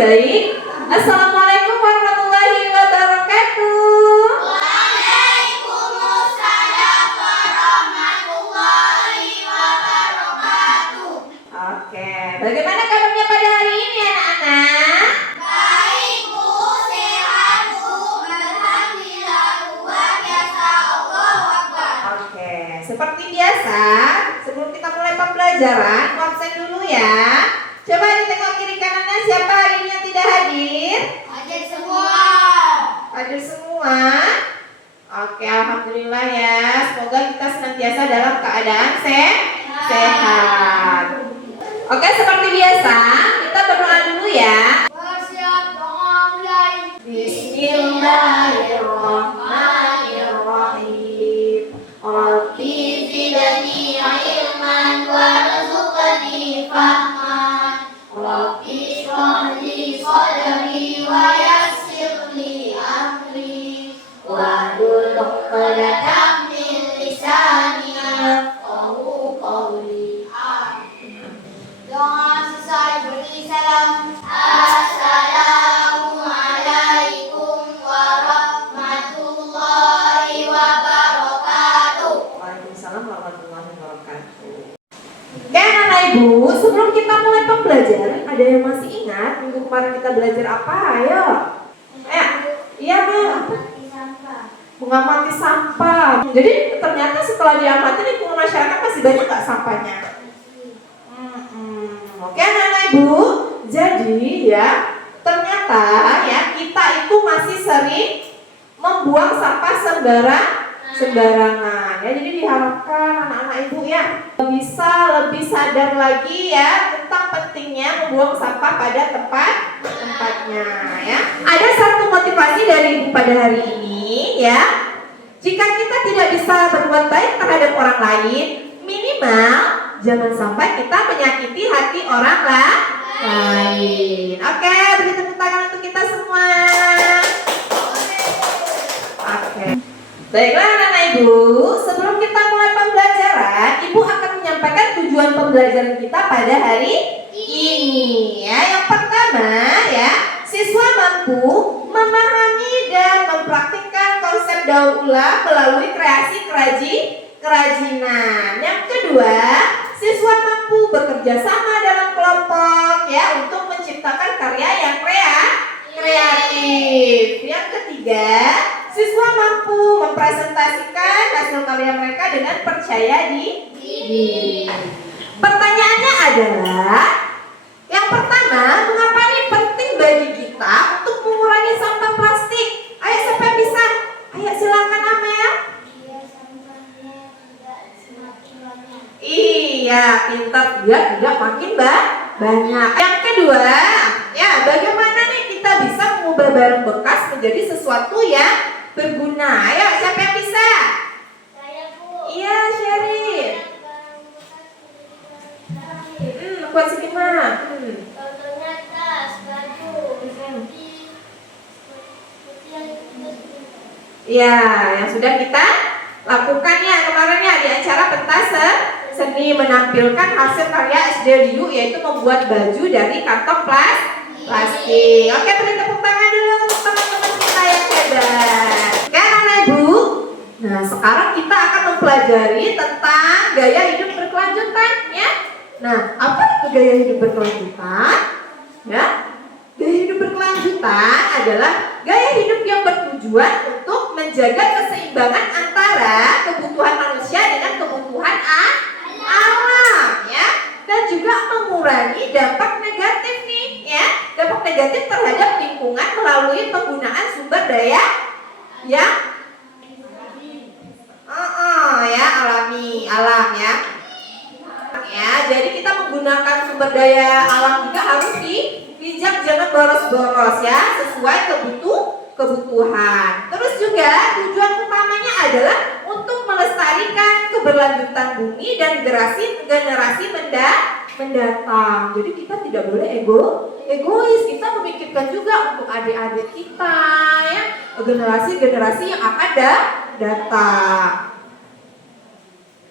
Baik. Assalamualaikum warahmatullahi wabarakatuh. Waalaikumsalam warahmatullahi wabarakatuh. Oke, bagaimana kabarnya pada hari ini anak-anak? Baik Bu, sehat Bu. Alhamdulillah luar biasa. Allahu Akbar. Oke, seperti biasa, sebelum kita mulai pembelajaran, absen dulu ya. Coba ditengok kiri kanannya, siapa hari ini yang tidak hadir? Hadir semua. Hadir semua. Oke, alhamdulillah ya. Semoga kita senantiasa dalam keadaan sehat. Oke, seperti biasa, kita berdoa dulu ya. Bersiap doa mulai. Bismillahirrahmanirrahim. Rabbi zidni ilman warzuqni fahman. Rabbi shrah li sadri wa yassir li amri wahlul 'uqdatam min lisani yafqahu qawli. Doa selesai beri salam. Assalamualaikum warahmatullahi wabarakatuh. Waalaikumsalam warahmatullahi wabarakatuh. Oke anak ibu, sebelum kita mulai pembelajaran, ada yang masih ingat minggu kemarin kita belajar apa? Ayo. Iya Bu. Mengamati sampah. Jadi ternyata setelah diamati lingkungan masyarakat masih banyak nggak sampahnya? Oke anak-anak ibu, jadi ya ternyata ya kita itu masih sering membuang sampah sembarangan ya. Jadi diharapkan anak-anak ibu ya bisa lebih sadar lagi ya tentang pentingnya membuang sampah pada tempatnya ya. Ada satu motivasi dari ibu pada hari ini ya. Jika kita tidak bisa berbuat baik terhadap orang lain, minimal jangan sampai kita menyakiti hati orang lain. Oke, beri tepuk tangan untuk kita semua. Oke. Baiklah anak-anak ibu, sebelum kita mulai pembelajaran, ibu akan menyampaikan tujuan pembelajaran kita pada hari ini. Ya, yang pertama ya, siswa mampu memahami dan mempraktikkan konsep daur ulang melalui kreasi kerajinan. Yang kedua, siswa mampu bekerja sama dalam kelompok ya untuk menciptakan karya yang kreatif. Yang ketiga, siswa mampu mempresentasikan hasil karya mereka dengan percaya diri. Pertanyaannya adalah, yang pertama, mengapa ini penting bagi kita untuk mengurangi sampah plastik? Ayo siapa yang bisa? Ayo silakan Amel. Iya, pintar dia tidak makin banyak. Yang kedua, ya bagaimana nih kita bisa mengubah barang bekas menjadi sesuatu yang berguna? Ayo, siapa yang bisa? Saya Bu. Iya, Sherin. Buat si Kima. Contohnya tas, baju, Iya, yang sudah kita lakukan ya kemarin ya di acara pentas seni menampilkan hasil karya SDLU yaitu membuat baju dari kantong plastik. Oke, beri tepuk tangan dulu untuk teman-teman kita yang hebat. Kan anak ibu? Nah, sekarang kita akan mempelajari tentang gaya hidup berkelanjutan ya. Nah, apa itu gaya hidup berkelanjutan? Ya, gaya hidup berkelanjutan adalah gaya hidup yang bertujuan untuk menjaga keseimbangan antara kebutuhan manusia dengan kebutuhan alam ya, dan juga mengurangi dampak negatif nih ya, dampak negatif terhadap lingkungan melalui penggunaan sumber daya yang alam ya. Jadi kita menggunakan sumber daya alam juga harus bijak, jangan boros-boros ya, sesuai kebutuhan. Terus juga tujuan utamanya adalah untuk melestarikan keberlanjutan bumi dan generasi mendatang. Jadi kita tidak boleh egois. Kita memikirkan juga untuk adik-adik kita, ya, generasi-generasi yang akan datang.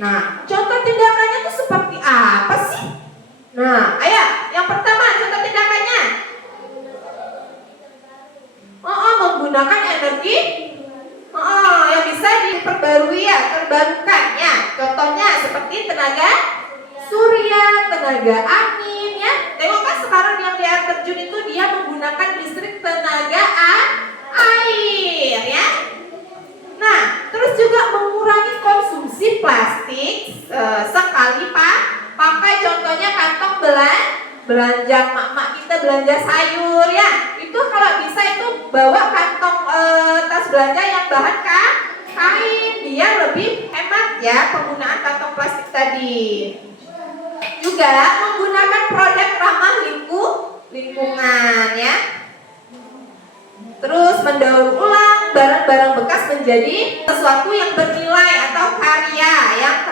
Nah, contoh tindakannya itu seperti apa sih? Nah, ayo, yang pertama contoh tindakannya. Menggunakan energi yang bisa diperbarui ya, terbarukan ya. Contohnya seperti tenaga surya, tenaga angin ya. Tengok kan sekarang yang di air terjun itu dia menggunakan listrik tenaga air ya. Nah, terus juga mengurangi konsumsi plastik sekali pakai. Contohnya kantong belanja mak-mak kita belanja sayur ya. Itu kalau bisa itu bawa kantong tas belanja yang bahan kain biar lebih hemat ya penggunaan kantong plastik tadi. Juga menggunakan produk ramah lingkungan ya. Terus mendaur ulang barang-barang bekas menjadi sesuatu yang bernilai atau karya yang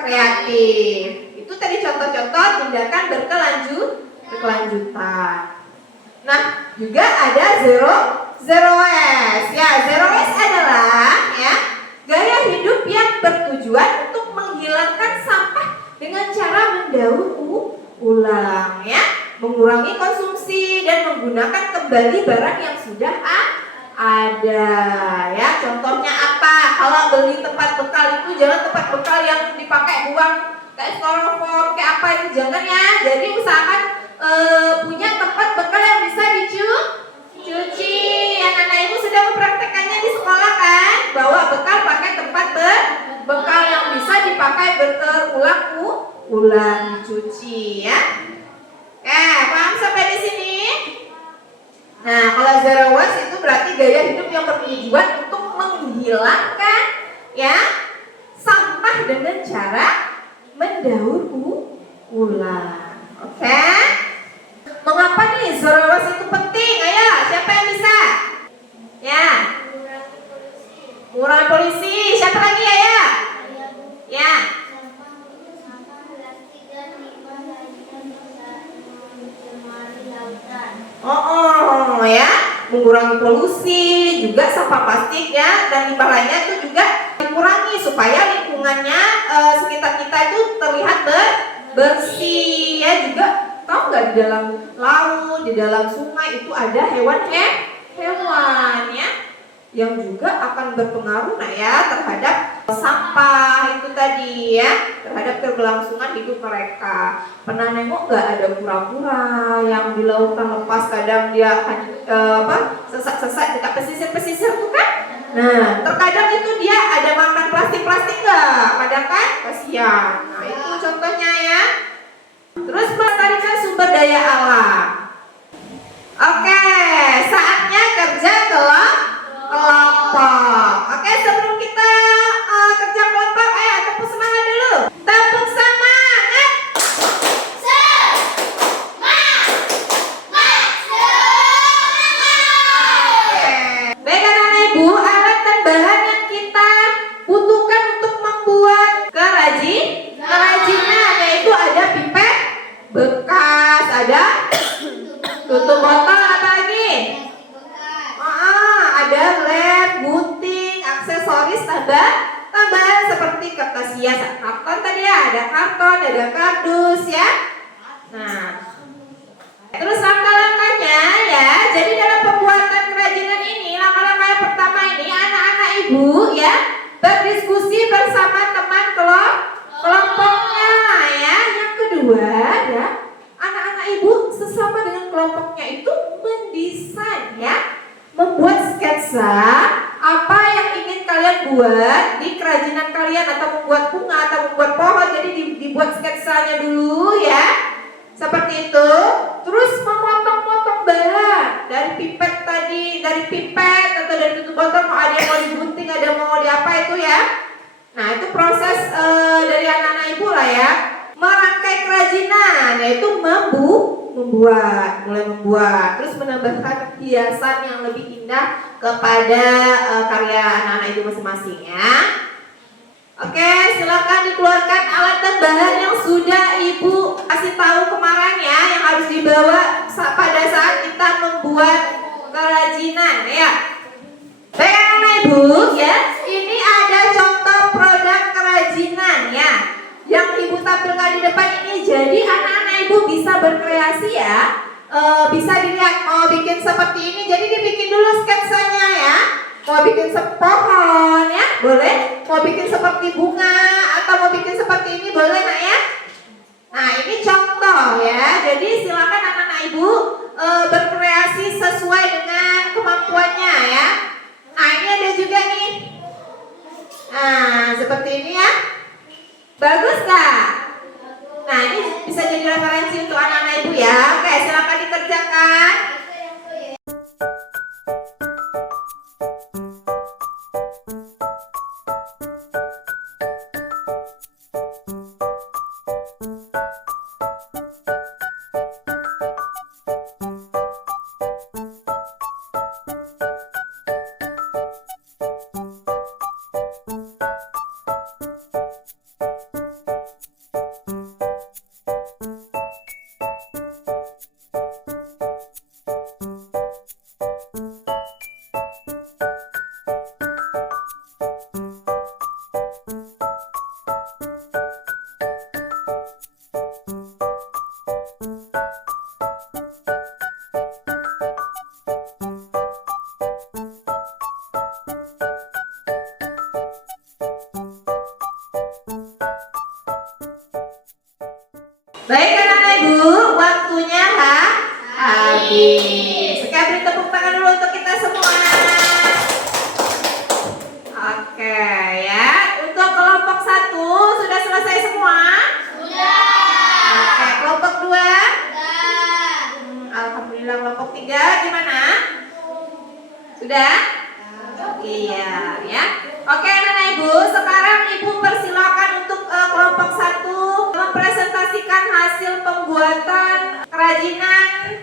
kreatif. Itu tadi contoh-contoh tindakan berkelanjutan. Nah, juga ada zero waste. Ya, zero waste adalah ya gaya hidup yang bertujuan untuk menghilangkan sampah dengan cara mendaur ulang ya, mengurangi konsumsi dan menggunakan kembali barang yang sudah ada ya. Contohnya apa? Kalau beli tempat bekal itu jangan tempat bekal yang dipakai buang kayak styrofoam kayak apa itu jangan ya. Jadi usahakan punya tempat bekal yang bisa dicuci. Anak-anak ibu sudah mempraktekannya di sekolah kan? Bawa bekal pakai tempat bekal yang bisa dipakai berulang dicuci ya. Paham sampai di sini? Nah, kalau zero waste itu berarti gaya hidup yang bertujuan untuk menghilangkan ya sampah dengan cara mendaur ulang. Oke? Mengapa nih zero waste itu penting? Ayo, siapa yang bisa? Ya. Mengurangi polusi. Siapa lagi ya? Ya. Ya, mengurangi polusi, juga sampah plastik ya dan limbah lainnya itu juga dikurangi supaya lingkungannya sekitar kita itu terlihat bersih ya. Juga tahu nggak di dalam laut, di dalam sungai itu ada hewan ya yang juga akan berpengaruh ya terhadap sampah itu tadi ya, terhadap keberlangsungan hidup mereka. Pernah nengok nggak ada kura-kura yang di lautan lepas, kadang dia sesat-sesat dekat pesisir tuh kan? Nah, terkadang itu dia ada makan plastik nggak? Kadang kan kasihan. Nah, itu contohnya ya. Terus melestarikan sumber daya alam. Oke, saatnya kerja kelompok. Oke, sebelum kita kerja kelompok, ayo tepuk semangat dulu. Tepuk semangat. Baik anak-anak ibu, alat dan bahan yang kita butuhkan untuk membuat kerajinan yaitu ada pipet bekas, ada tutup botol, apa lagi? Ada lem, gunting, aksesoris, tambahan seperti kertas hias, karton tadi ya, ada karton, ada kardus ya. Nah, terus langkah-langkahnya ya. Jadi dalam pembuatan kerajinan ini, langkah-langkah yang pertama ini anak-anak ibu ya berdiskusi bersama teman kelompoknya ya. Yang kedua ya, anak-anak ibu sesama dengan kelompoknya itu mendesain ya, membuat sketsa apa yang ingin kalian buat di kerajinan kalian, atau membuat bunga atau membuat pohon. Jadi dibuat sketsanya dulu ya, seperti itu. Terus memotong-motong bahan dari pipet tadi, dari pipet atau dari tutup botol, mau ada yang mau digunting, ada yang mau diapa itu ya. Nah, itu proses dari anak-anak ibu lah ya. Merangkai kerajinan yaitu mulai membuat, terus menambahkan hiasan yang lebih indah kepada karya anak-anak ibu masing-masing ya. Oke, silakan dikeluarkan alat dan bahan yang sudah Ibu kasih tahu kemarin ya, yang harus dibawa pada saat kita membuat kerajinan ya. Baik anak Ibu ya, ini ada contoh produk kerajinan ya, yang Ibu tampilkan di depan ini. Jadi anak-anak Ibu bisa berkreasi ya. Bisa dilihat mau bikin seperti ini, jadi dibikin dulu sketsanya ya. Mau bikin pohon ya, boleh. Mau bikin seperti bunga atau mau bikin seperti ini, boleh nak ya. Nah ini contoh ya. Jadi silakan anak-anak Ibu berkreasi sesuai dengan kemampuannya ya. Nah ini ada juga nih. Nah seperti ini ya. Bagus gak? Nah ini bisa jadi referensi untuk anak-anak Ibu ya. Oke, silakan dikerjakan. Baik anak-anak Ibu, waktunya habis. Oke, beri tepuk tangan dulu untuk kita semua. Oke ya, untuk kelompok 1 sudah selesai semua? Sudah. Oke, kelompok 2? Sudah. Alhamdulillah. Kelompok 3 gimana? Sudah? Iya ya. Oke anak-anak Ibu, sekarang Ibu persilakan untuk kelompok 1 mempresentasikan hasil pembuatan kerajinan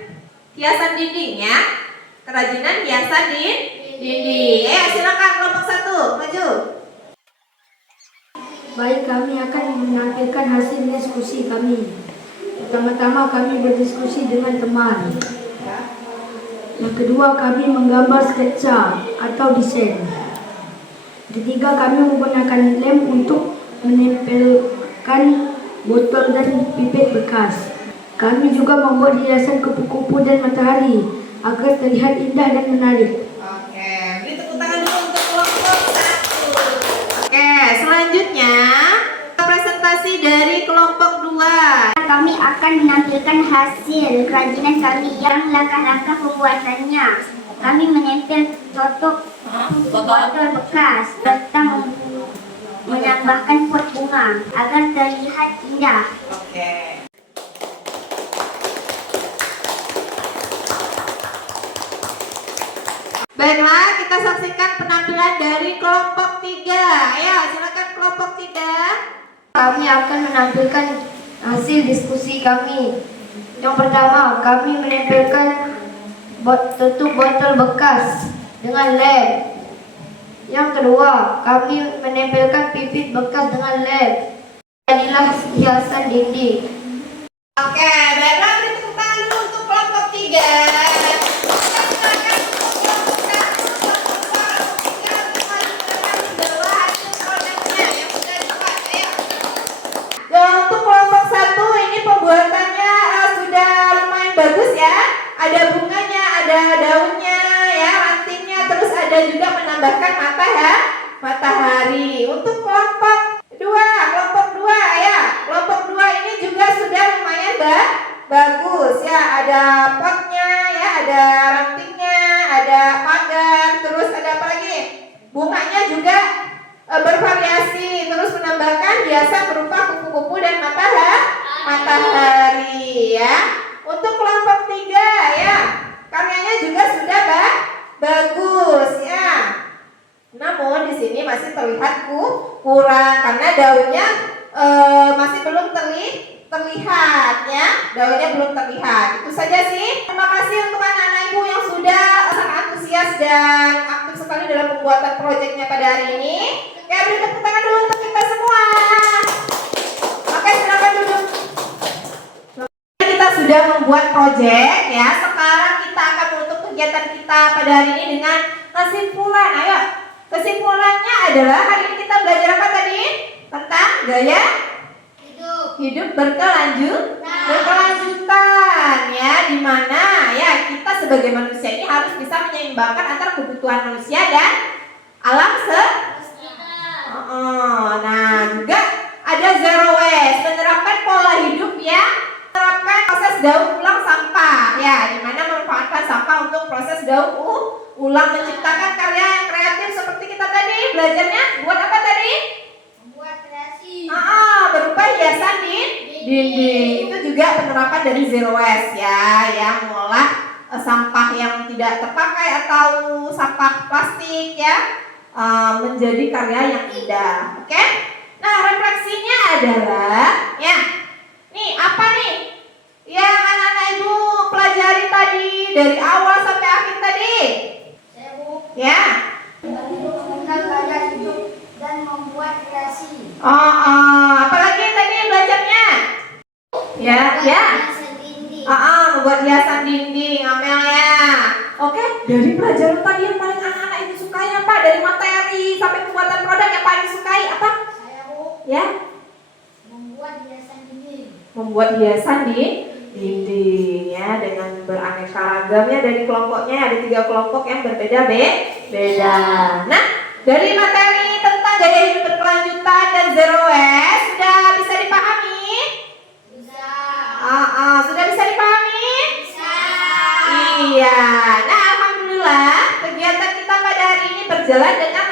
hiasan dinding ya. Kerajinan hiasan dinding. Silakan kelompok 1 maju. Baik, kami akan menampilkan hasil diskusi kami. Pertama-tama kami berdiskusi dengan teman. Yang kedua, kami menggambar sketsa atau desain. Ketiga, kami menggunakan lem untuk menempelkan botol dan pipet bekas. Kami juga membuat hiasan kupu-kupu dan matahari agar terlihat indah dan menarik. Oke, beri tepuk tangan dulu untuk kelompok 1. Oke, selanjutnya presentasi dari kelompok 2. Kami akan menampilkan hasil kerajinan kami yang langkah-langkah pembuatannya. Kami menempel botol bekas serta menambahkan pot bunga agar terlihat indah. Oke. Baiklah, kita saksikan penampilan dari kelompok 3. Ayo, silakan kelompok 3. Kami akan menampilkan hasil diskusi kami. Yang pertama, kami menempelkan tutup botol bekas dengan lem. Yang kedua, kami menempelkan pipit bekas dengan lem. Inilah hiasan dinding. Oke, baiklah, beri tepuk tangan dulu untuk kelompok 3. Untuk kelompok 1 ini pembuatannya sudah lumayan bagus ya. Ada bunganya, ada daunnya ya, rantingnya, terus ada juga menambahkan matahari. Untuk kelompok 2 ya. Kelompok 2 ini juga sudah lumayan bagus ya. Ada potnya ya, ada rantingnya, ada pagar, terus ada apa lagi? Bunganya juga bervariasi, terus menambahkan hiasan berupa kupu-kupu dan matahari ya. Untuk kelompok 3 ya, karyanya juga sudah bagus ya. Namun di sini masih terlihat kurang karena daunnya masih belum terlihat ya. Daunnya belum terlihat. Itu saja sih. Terima kasih untuk anak-anak Ibu yang sudah sangat antusias dan aktif sekali dalam pembuatan proyeknya pada hari ini. Oke, beri tepuk tangan dulu untuk kita sudah membuat proyek ya. Sekarang kita akan menutup kegiatan kita pada hari ini dengan kesimpulan. Ayo, kesimpulannya adalah hari ini kita belajar apa tadi? Tentang gaya hidup berkelanjutan ya, dimana ya kita sebagai manusia ini harus bisa menyeimbangkan antara kebutuhan manusia dan alam nah, juga ada zero waste, menerapkan pola hidup ya, menerapkan proses daur ulang sampah ya, dimana memanfaatkan sampah untuk proses daur ulang, menciptakan karya yang kreatif seperti kita tadi belajarnya buat apa tadi? Membuat kreasi. Berupa hiasan di dinding. Itu juga penerapan dari zero waste ya, yang mengolah sampah yang tidak terpakai atau sampah plastik ya, menjadi karya yang indah. Oke? Nah, refleksinya adalah ya, nih apa nih yang anak-anak ibu pelajari tadi dari awal sampai akhir tadi? Ya. Mengenal gaya hidup dan membuat kreasi. Apalagi tadi belajarnya? Ya. Membuat hiasan dinding, Amel ya. Oke, dari pelajaran tadi yang paling anak-anak ibu sukai apa? Dari materi sampai pembuatan produk yang paling disukai apa? Saya, Bu, Ya, membuat hiasan dinding. membuat hiasan di dinding ya, dengan beraneka ragamnya dari kelompoknya ada 3 kelompok yang berbeda-beda. Nah, dari materi tentang gaya hidup berkelanjutan dan zero waste sudah bisa dipahami? Bisa. Sudah bisa dipahami? Bisa. Iya. Nah, alhamdulillah kegiatan kita pada hari ini berjalan dengan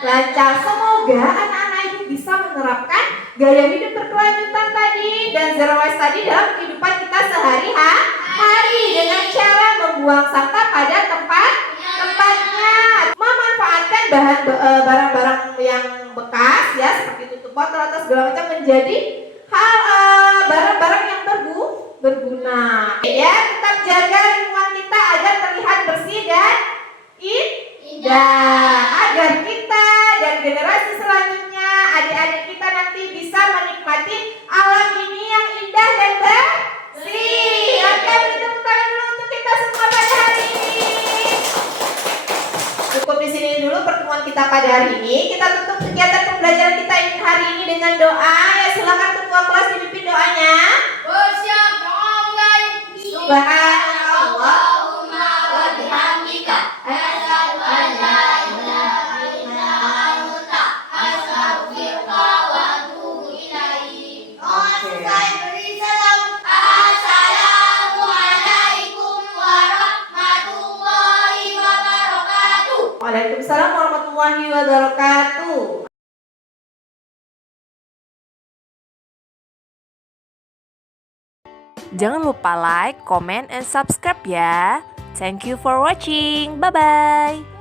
lancar. Semoga anak-anak ibu bisa menerapkan gaya hidup berkelanjutan tadi dan zero waste tadi dalam kehidupan kita sehari-hari dengan cara membuang sampah pada tempatnya, memanfaatkan barang-barang yang bekas ya, seperti tutup botol atau segala macam menjadi barang-barang yang berguna. Ya, tetap jaga lingkungan kita agar terlihat bersih dan indah, agar kita dan generasi selanjutnya, adik-adik kita nanti bisa menikmati alam ini yang indah dan bersih. Oke, beri tepuk tangan dulu untuk kita semua pada hari ini. Cukup di sini dulu pertemuan kita pada hari ini. Kita tutup kegiatan pembelajaran kita hari ini dengan doa. Ya, silakan ketua kelas dipimpin doanya. Bersiap doa mulai. Subhanallah. Allahumma wa bihamdika. Asyhadu an la ilaha illa anta. Astaghfiruka wa atubu ilaik. Saya beri salam. Assalamualaikum warahmatullahi wabarakatuh. Waalaikumsalam warahmatullahi wabarakatuh. Jangan lupa like, comment, and subscribe ya. Thank you for watching. Bye-bye.